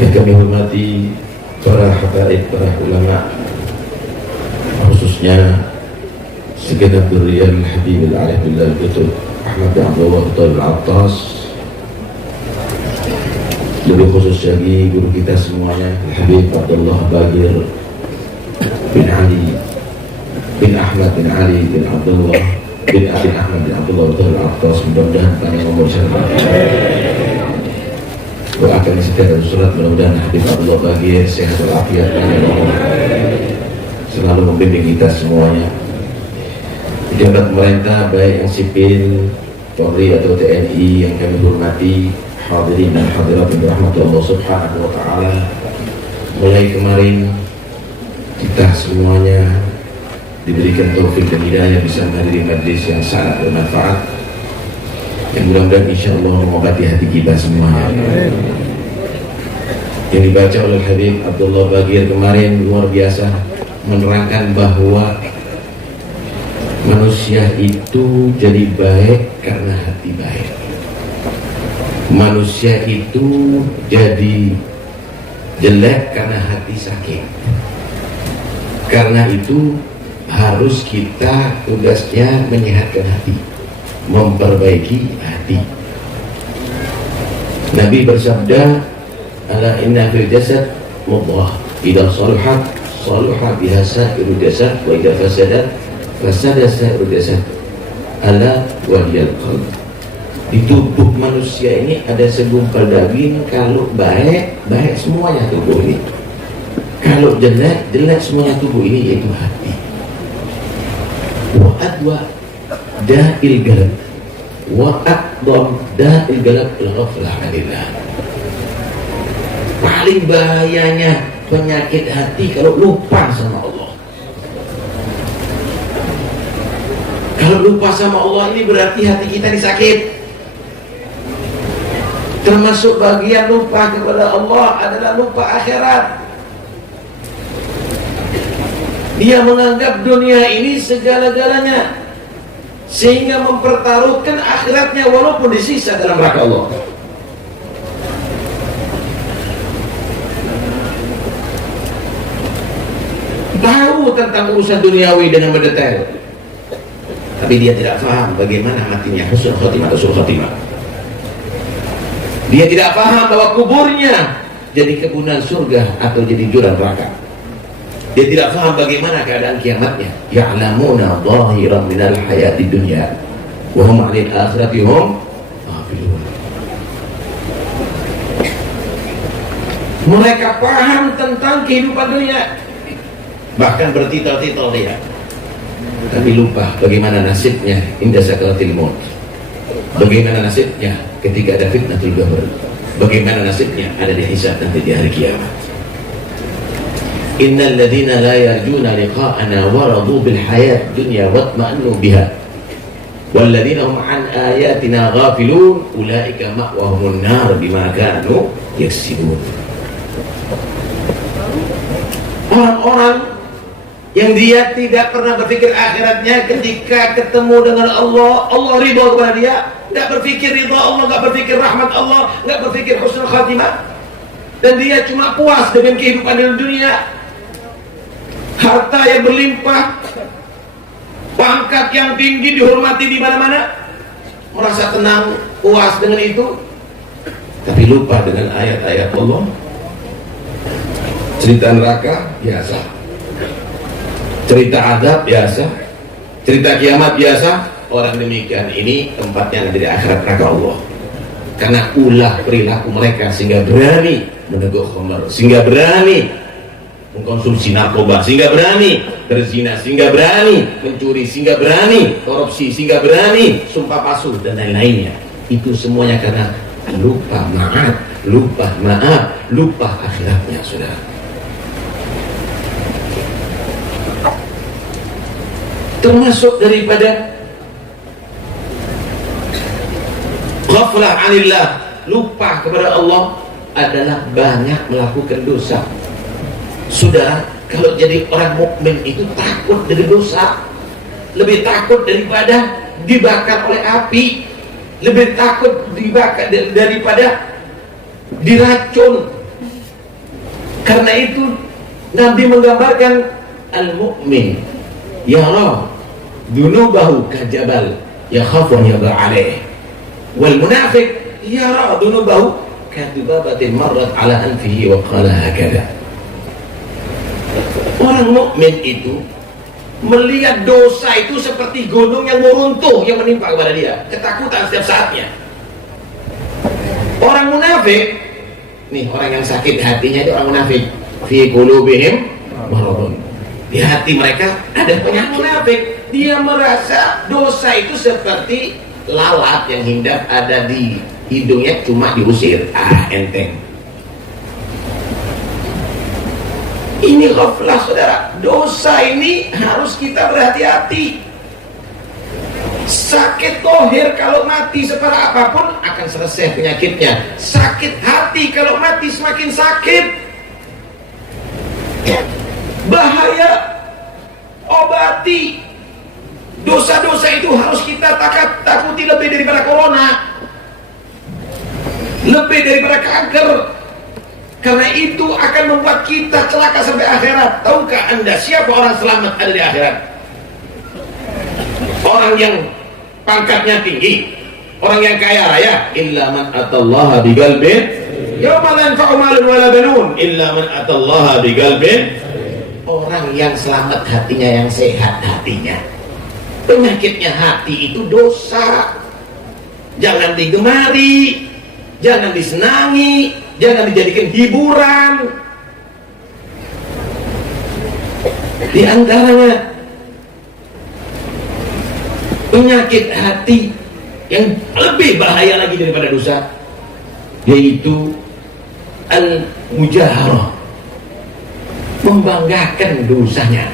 Yang kami hormati para habaib, para ulama, khususnya segenap dzurriyyah Habib al-Arif billah Dr. Ahmad bin Abdullah Al-Attas, lebih khusus lagi guru kita semuanya Habib Abdullah Bagir bin Ali bin Ahmad bin Ali bin Abdullah bin Ahmad bin Abdullah Al-Attas, mudah-mudahan panjang umur syarif. Doakan sekian surat, mudah-mudahan Habib Abdullah Bagir sehat walafiat, selalu membimbing kita semuanya. Pejabat pemerintah baik yang sipil, Polri atau TNI yang kami hormati, hadirin dan hadirat yang dirahmati Allah Subhanahu wa taala. Mulai kemarin kita semuanya diberikan taufik dan hidayah bisa menghadiri majlis yang sangat bermanfaat, yang mudah-mudahan insya Allah mengobati hati kita semuanya. Yang dibaca oleh Habib Abdullah Bagir kemarin luar biasa, menerangkan bahwa manusia itu jadi baik karena hati baik. Manusia itu jadi jelek karena hati sakit. Karena itu harus kita tugasnya menyehatkan hati, memperbaiki hati. Nabi bersabda, ala inna fil jasad mudghah idza salahat salaha biha sa'irul jasad wa idza fasadat fasada sa'irul jasad ala waliyal qalb. Di tubuh manusia ini ada segumpal daging, kalau baik baik semuanya tubuh ini, kalau jelek jelek semuanya tubuh ini, yaitu hati. Wa adwa da'il galab wa aqdam da'il galab al-ghaflah 'anillah. Paling bahayanya penyakit hati kalau lupa sama Allah. Kalau lupa sama Allah ini berarti hati kita disakit. Termasuk bagian lupa kepada Allah adalah lupa akhirat. Dia menganggap dunia ini segala-galanya, sehingga mempertaruhkan akhiratnya walaupun disisa dalam neraka Allah. Tahu tentang urusan duniawi dengan mendetail, tapi dia tidak paham bagaimana matinya, husnul khotimah atau sul khotimah. Dia tidak paham bahwa kuburnya jadi kebunan surga atau jadi jurang neraka. Dia tidak paham bagaimana keadaan kiamatnya. Ya'lamuna zahiran minal hayati dunya wa hum 'anil akhirati hum ghafilun. Mereka paham tentang kehidupan dunia, bahkan bertitel-titel dia, tapi lupa bagaimana nasibnya inda sakaratil maut, bagaimana nasibnya ketika ada fitnatul qabr, bagaimana nasibnya ada di hisab nanti di hari kiamat. Innal ladzina la yarjuna liqa'ana wa radu bil hayat dunya watma'annu biha wal ladzina hum an ayatina ghafilun ulaika ma'wahumun nar bima kanu yaksibun. Orang-orang yang dia tidak pernah berpikir akhiratnya, ketika ketemu dengan Allah, Allah ridha kepada dia, nggak berpikir ridha Allah, nggak berpikir rahmat Allah, nggak berpikir husnul khatimah, dan dia cuma puas dengan kehidupan di dunia, harta yang berlimpah, pangkat yang tinggi, dihormati di mana-mana, merasa tenang, puas dengan itu, tapi lupa dengan ayat-ayat Allah. Cerita neraka biasa, cerita azab biasa, cerita kiamat biasa. Orang demikian ini tempatnya dari akhirat neraka Allah, karena ulah perilaku mereka sehingga berani meneguh khamar, sehingga berani mengkonsumsi narkoba, sehingga berani berzina, sehingga berani mencuri, sehingga berani korupsi, sehingga berani sumpah palsu dan lain-lainnya. Itu semuanya karena lupa maaf, lupa akhiratnya, saudara. Termasuk daripada ghaflah 'anillah, lupa kepada Allah, adalah banyak melakukan dosa. Saudara, kalau jadi orang mukmin itu takut dari dosa, lebih takut daripada dibakar oleh api, lebih takut dibakar daripada diracun. Karena itu Nabi menggambarkan al-mu'min yara dunubahu kajabal yakhafu an yaba alaih, wal munafiq yara dunubahu kadubabatin marrat ala anfihi wa qala hakada. Orang mukmin itu melihat dosa itu seperti gunung yang mau runtuh yang menimpa kepada dia, ketakutan setiap saatnya. Orang munafik, nih orang yang sakit hatinya itu orang munafik, fi qulubihim maradun. Di hati mereka ada penyakit munafik. Dia merasa dosa itu seperti lalat yang hinggap ada di hidungnya, cuma diusir. Enteng. Ini ghaflah, saudara. Dosa ini harus kita berhati-hati. Sakit tohir kalau mati separah apapun akan selesai penyakitnya. Sakit hati kalau mati semakin sakit. Bahaya. Obati. Dosa-dosa itu harus kita takuti lebih daripada corona, lebih daripada kanker. Karena itu akan membuat kita celaka sampai akhirat. Tahukah Anda siapa orang selamat ada di akhirat? Orang yang pangkatnya tinggi, orang yang kaya raya. Illa man atallaha biqalbin yawma la yanfa'u malun wala banun illa man atallaha biqalbin. Orang yang selamat hatinya, yang sehat hatinya. Penyakitnya hati itu dosa. Jangan digemari, jangan disenangi, jangan dijadikan hiburan. Di antaranya penyakit hati yang lebih bahaya lagi daripada dosa, yaitu al-mujaharah, membanggakan dosanya.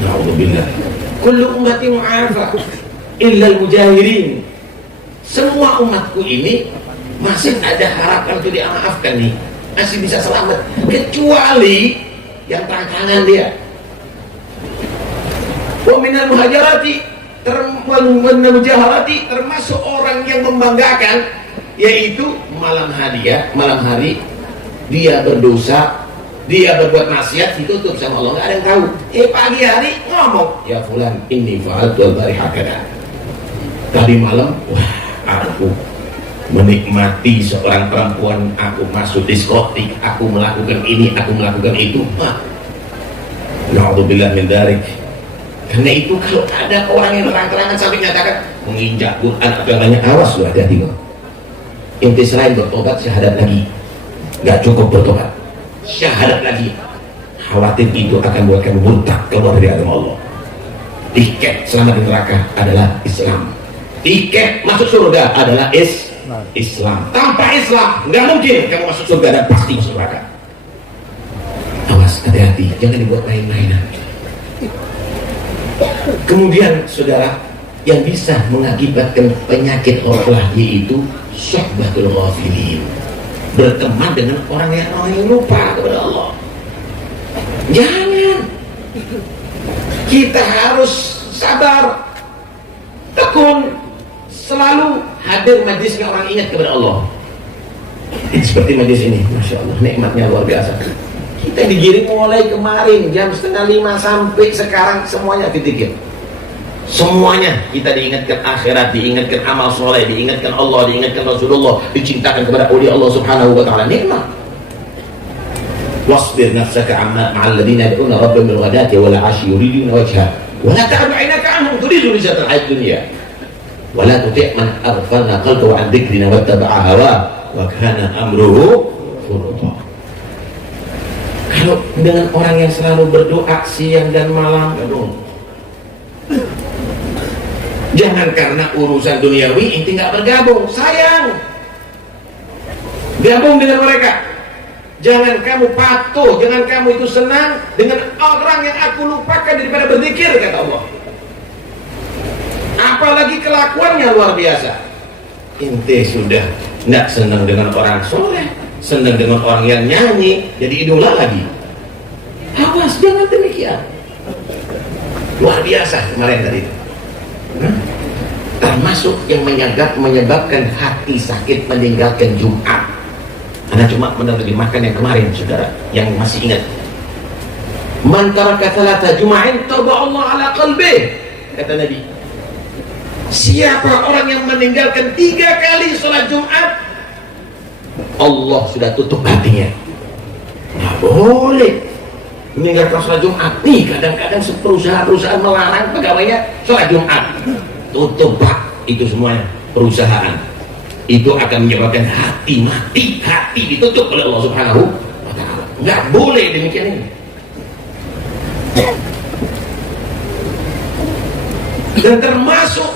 Na'udzubillah. Kullu ummati mu'afa illa al-mujahirin. Semua umatku ini masih ada harapan untuk dimaafkan nih, masih bisa selamat, kecuali yang terang-terangan dia. Wa minal muhajarati, termasuk orang yang membanggakan, yaitu malam hari dia berdosa, dia berbuat maksiat, ditutup sama Allah, nggak ada yang tahu. Pagi hari ngomong, ya fulan inni fa'altu al-bariha kada. Tadi malam, wah, aku menikmati seorang perempuan, aku masuk diskotik, aku melakukan ini, aku melakukan itu. Na'udzubillah min dzalik. Karena itu kalau ada orang yang terang-terangan sampai nyatakan menginjak Quran atau yang lainnya, awas lu, hati-hati lo. Inti selain bertobat, syahadat lagi. Nggak cukup bertobat, syahadat lagi. Khawatir itu akan buat kamu murtad, keluar dari agama Allah. Tiket selamat di neraka adalah Islam. Tiket masuk surga adalah Islam. Tanpa Islam nggak mungkin kamu masuk surga dan pasti masuk neraka. Awas, hati-hati, jangan dibuat main-mainan. Kemudian saudara, yang bisa mengakibatkan penyakit ghaflah yaitu syahbatul ghafilin, berteman dengan orang yang lupa kepada Allah. Jangan. Kita harus sabar, tekun, selalu hadir majlisnya orang ingat kepada Allah. Seperti majlis ini, masya Allah, nikmatnya luar biasa. Kita digiring mulai kemarin jam 4:30 sampai sekarang, semuanya dipikir. Semuanya kita diingatkan akhirat, diingatkan amal soleh, diingatkan Allah, diingatkan Rasulullah, dicintakan kepada aulia Allah subhanahu wa ta'ala. Nikmat. Wasbir nafsaka ma'al ladina yad'una rabbahum bil ghadati wal 'ashyi yuriduna wajha wa la ta'du 'ainaka 'anhum turidu zinata al-hayatid dunya wa la tuti' man aghfalna qalbahu 'an dhikrina wattaba'a hawa wa kana amruhu furata. Kalau dengan orang yang selalu berdoa siang dan malam, jangan karena urusan duniawi inti nggak bergabung, sayang. Gabung dengan mereka. Jangan kamu patuh, jangan kamu itu senang dengan orang yang aku lupakan daripada berzikir, kata Allah. Apalagi kelakuannya luar biasa. Inti sudah nggak senang dengan orang soleh, senang dengan orang yang nyanyi, jadi idola lagi. Awas, jangan demikian. Luar biasa kemarin tadi. Termasuk yang menyebabkan hati sakit meninggalkan Jumat Anda cuma menerjemahkan yang kemarin, saudara, yang masih ingat. Man taraka thalatha juma'in taba Allah ala qalbih, kata Nabi. Siapa orang yang meninggalkan 3 kali sholat Jumat, Allah sudah tutup hatinya. Nggak boleh meninggalkan sholat Jumat. Nih kadang-kadang perusahaan melarang pegawainya sholat Jumat. Tutup pak, itu semuanya perusahaan. Itu akan menyebabkan hati mati, hati ditutup oleh Allah Subhanahu wa Ta'ala. Nggak boleh demikian ini. Dan termasuk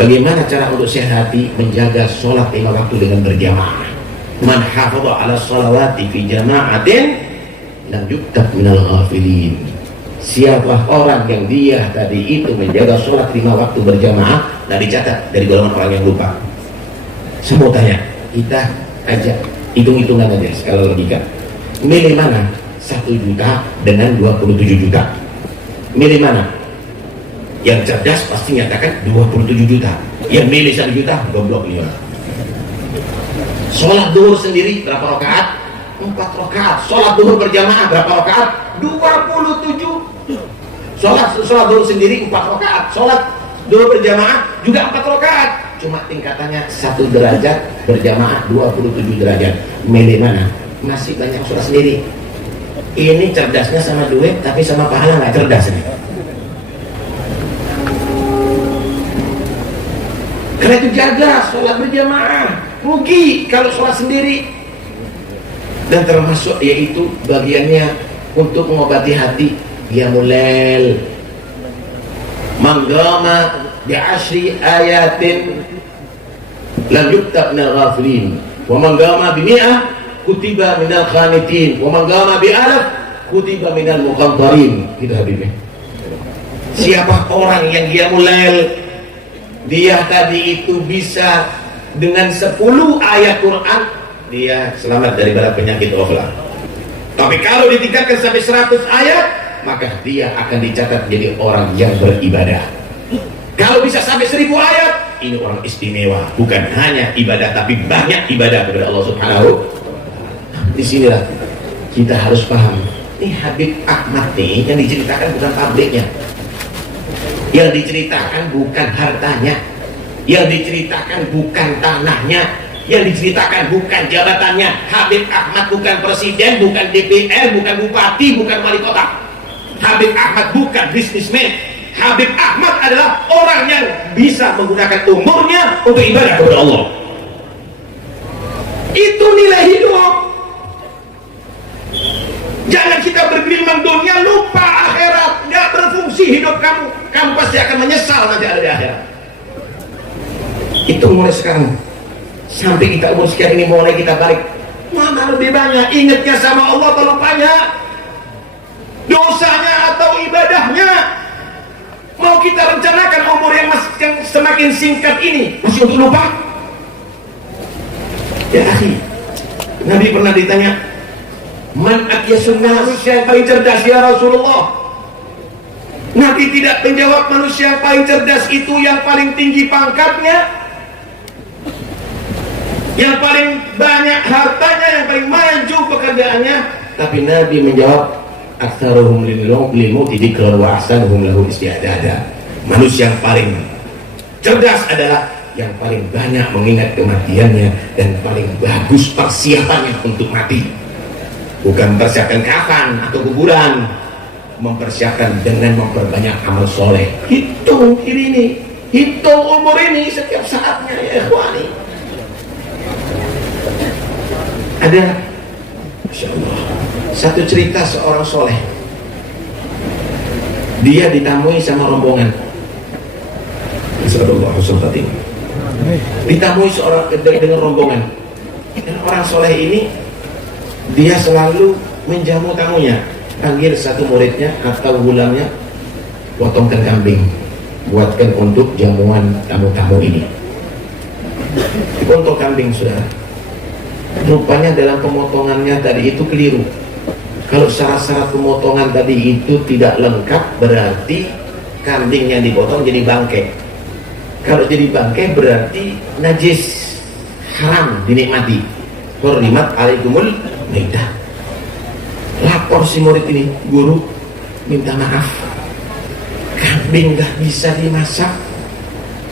bagaimana cara untuk sehat hati menjaga sholat 5 waktu dengan berjamaah. Man hafadha ala sholawati fi jama'atin lam yuktab minal ghafilin. Siapa orang yang dia tadi itu menjaga sholat 5 waktu berjamaah, dan dicatat dari golongan orang yang lupa. Saya mau tanya, kita aja hitung-hitungan aja skala logika. Milih mana? 1 juta dengan 27 juta. Milih mana? Yang cerdas pasti nyatakan 27 juta. Yang milih 1 juta, goblok dia. Sholat duhur sendiri berapa rakaat? 4 rakaat. Sholat duhur berjamaah berapa rakaat? 27. Sholat duhur sendiri 4 rakaat. Sholat duhur berjamaah juga 4 rakaat. Cuma tingkatannya 1 derajat, berjamaah 27 derajat. Milih mana? Masih banyak sholat sendiri. Ini cerdasnya sama duit, tapi sama pahala nggak cerdas nih. Karena itu jaga sholat berjamaah. Rugi kalau sholat sendiri. Dan termasuk yaitu bagiannya untuk mengobati hati, qiyamul lail. Manggama bi'ashri ayatin lam yuktab minal ghafilin, wa manggama bimi'ah kutiba minal khanitin, wa manggama bi'alaf kutiba minal muqantarin. Gitu Habibnya. Siapa orang yang qiyamul lail, dia tadi itu bisa dengan 10 ayat Quran, dia selamat dari berat penyakit ghaflah. Tapi kalau ditingkatkan sampai 100 ayat, maka dia akan dicatat menjadi orang yang beribadah. Kalau bisa sampai 1000 ayat, ini orang istimewa. Bukan hanya ibadah, tapi banyak ibadah kepada Allah Subhanahu. Disinilah kita harus paham. Ini Habib Ahmad nih yang diceritakan bukan pabriknya, yang diceritakan bukan hartanya, yang diceritakan bukan tanahnya, yang diceritakan bukan jabatannya. Habib Ahmad bukan presiden, bukan DPR, bukan bupati, bukan wali kota. Habib Ahmad bukan bisnismen. Habib Ahmad adalah orang yang bisa menggunakan umurnya untuk ibadah kepada Allah. Itu nilai hidup. Jangan kita bergelimang dunia, lupa akhirat, nggak berfungsi hidup kamu. Kamu pasti akan menyesal nanti ada di akhirat. Itu mulai sekarang sampai kita umur sekian ini, mulai kita balik. Mana lebih banyak ingatnya sama Allah atau lupanya? Dosanya atau ibadahnya? Mau kita rencanakan umur yang semakin singkat ini masih untuk lupa? Ya akhi, Nabi pernah ditanya, man atyasun nas, manusia yang paling cerdas ya Rasulullah. Nabi tidak menjawab manusia yang paling cerdas itu yang paling tinggi pangkatnya, yang paling banyak hartanya, yang paling maju pekerjaannya. Tapi Nabi menjawab, aktsaruhum lil mauti dzikran wa ahsanuhum lahu isti'dada. Manusia yang paling cerdas adalah yang paling banyak mengingat kematiannya dan paling bagus persiapannya untuk mati. Bukan persiapan kafan atau kuburan, mempersiapkan dengan memperbanyak amal soleh. Hitung ini, hitung umur ini setiap saatnya ya ikhwani. Ada, Masya Allah, satu cerita seorang soleh. Dia ditamui sama rombongan. Ditamui dengan rombongan. Dan orang soleh ini, dia selalu menjamu tamunya. Panggil satu muridnya atau gulanya, potongkan kambing, buatkan untuk jamuan tamu-tamu ini. Dipotong kambing, saudara. Rupanya dalam pemotongannya tadi itu keliru. Kalau syarat-syarat pemotongan tadi itu tidak lengkap, berarti kambing yang dipotong jadi bangkai. Kalau jadi bangkai berarti najis, haram dinikmati. hurrimat alaikumul maidah. Lapor si murid ini, guru minta maaf, kambing gak bisa dimasak,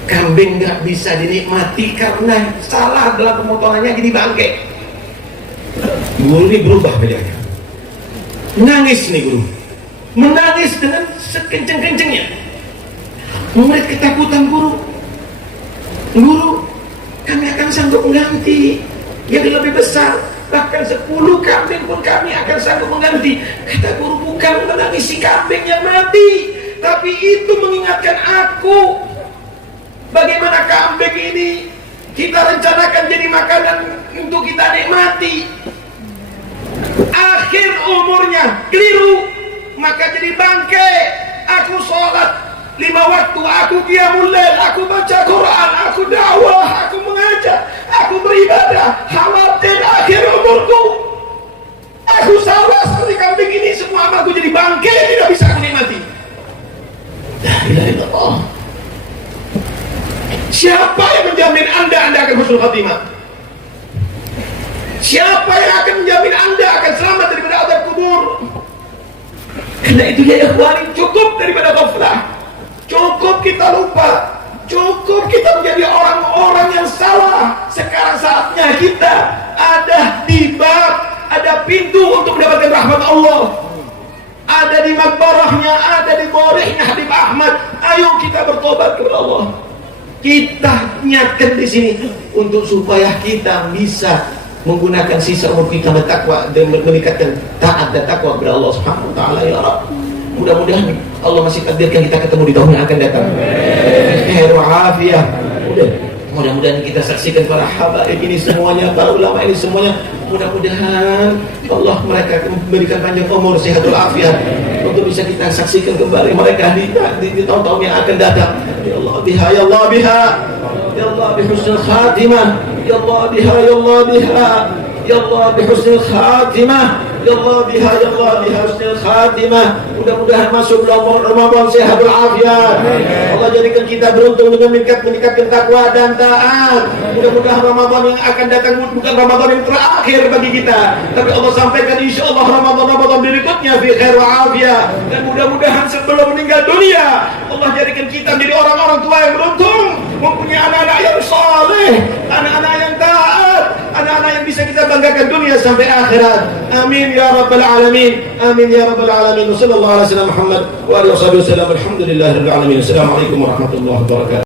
kambing gak bisa dinikmati karena salah dalam pemotongannya, jadi bangke. Guru ini berubah wajahnya, nangis nih guru, menangis dengan sekenceng-kencengnya. Murid ketakutan, guru, kami akan sanggup mengganti yang lebih besar, bahkan 10 kambing pun kami akan sanggup mengganti. Kata guru, bukan menangisi kambing yang mati, tapi itu mengingatkan aku bagaimana kambing ini kita rencanakan jadi makanan untuk kita nikmati. Akhir umurnya keliru, maka jadi bangke. Aku sholat 5 waktu, aku qiyamul lail, aku baca Quran, aku dakwah, aku mengajar, aku beribadah. Khawatir akhir umurku aku salah seperti kambing ini, semua amalku jadi bangke, tidak bisa aku nikmati. La ilaha illallah. Siapa yang menjamin Anda akan husnul khatimah? Siapa yang akan menjamin Anda akan selamat daripada azab kubur? Karena itu ya ikhwani, cukup daripada ghaflah, cukup kita lupa, cukup kita menjadi orang-orang yang salah. Sekarang saatnya kita ada di bab, ada pintu untuk mendapatkan rahmat Allah, ada di makbarahnya, ada di borehnya Habib Ahmad. Ayo kita bertobat kepada Allah. Kita niatkan di sini untuk supaya kita bisa menggunakan sisa umur kita bertakwa dan meningkatkan taat dan takwa kepada Allah Subhanahu wa taala. Ya Rabb, mudah-mudahan Allah masih takdirkan kita ketemu di tahun yang akan datang. Khair wa afiyah. Mudah-mudahan kita saksikan para habaib ini semuanya, para ulama ini semuanya. Mudah-mudahan Allah mereka memberikan panjang umur, sehatul afiat, untuk bisa kita saksikan kembali mereka di tahun-tahun yang akan datang. Ya Allah biha, ya Allah biha, ya Allah bihusnul khatimah, ya Allah biha, ya Allah biha, ya Allah bihusnul khatimah, ya Allah biha, ya Allah bihusnul khatimah. Mudah-mudahan masuk Ramadan sehatul afiat. Allah jadikan kita beruntung dengan meningkatkan takwa dan taat. Mudah-mudahan Ramadan yang akan datang bukan Ramadan yang terakhir bagi kita, tapi Allah sampaikan insyaallah Ramadan berikutnya fi khair wa afiyah. Dan mudah-mudahan sebelum meninggal dunia Allah jadikan kita menjadi orang-orang tua yang beruntung, mempunyai anak-anak yang saleh, anak-anak yang taat, anak-anak yang bisa kita banggakan dunia sampai akhirat. Amin ya rabbal alamin. Amin ya rabbal alamin. Sallallahu alaihi wasallam Muhammad wa alihi wasallam. Alhamdulillahirabbil alamin. Assalamualaikum warahmatullahi wabarakatuh.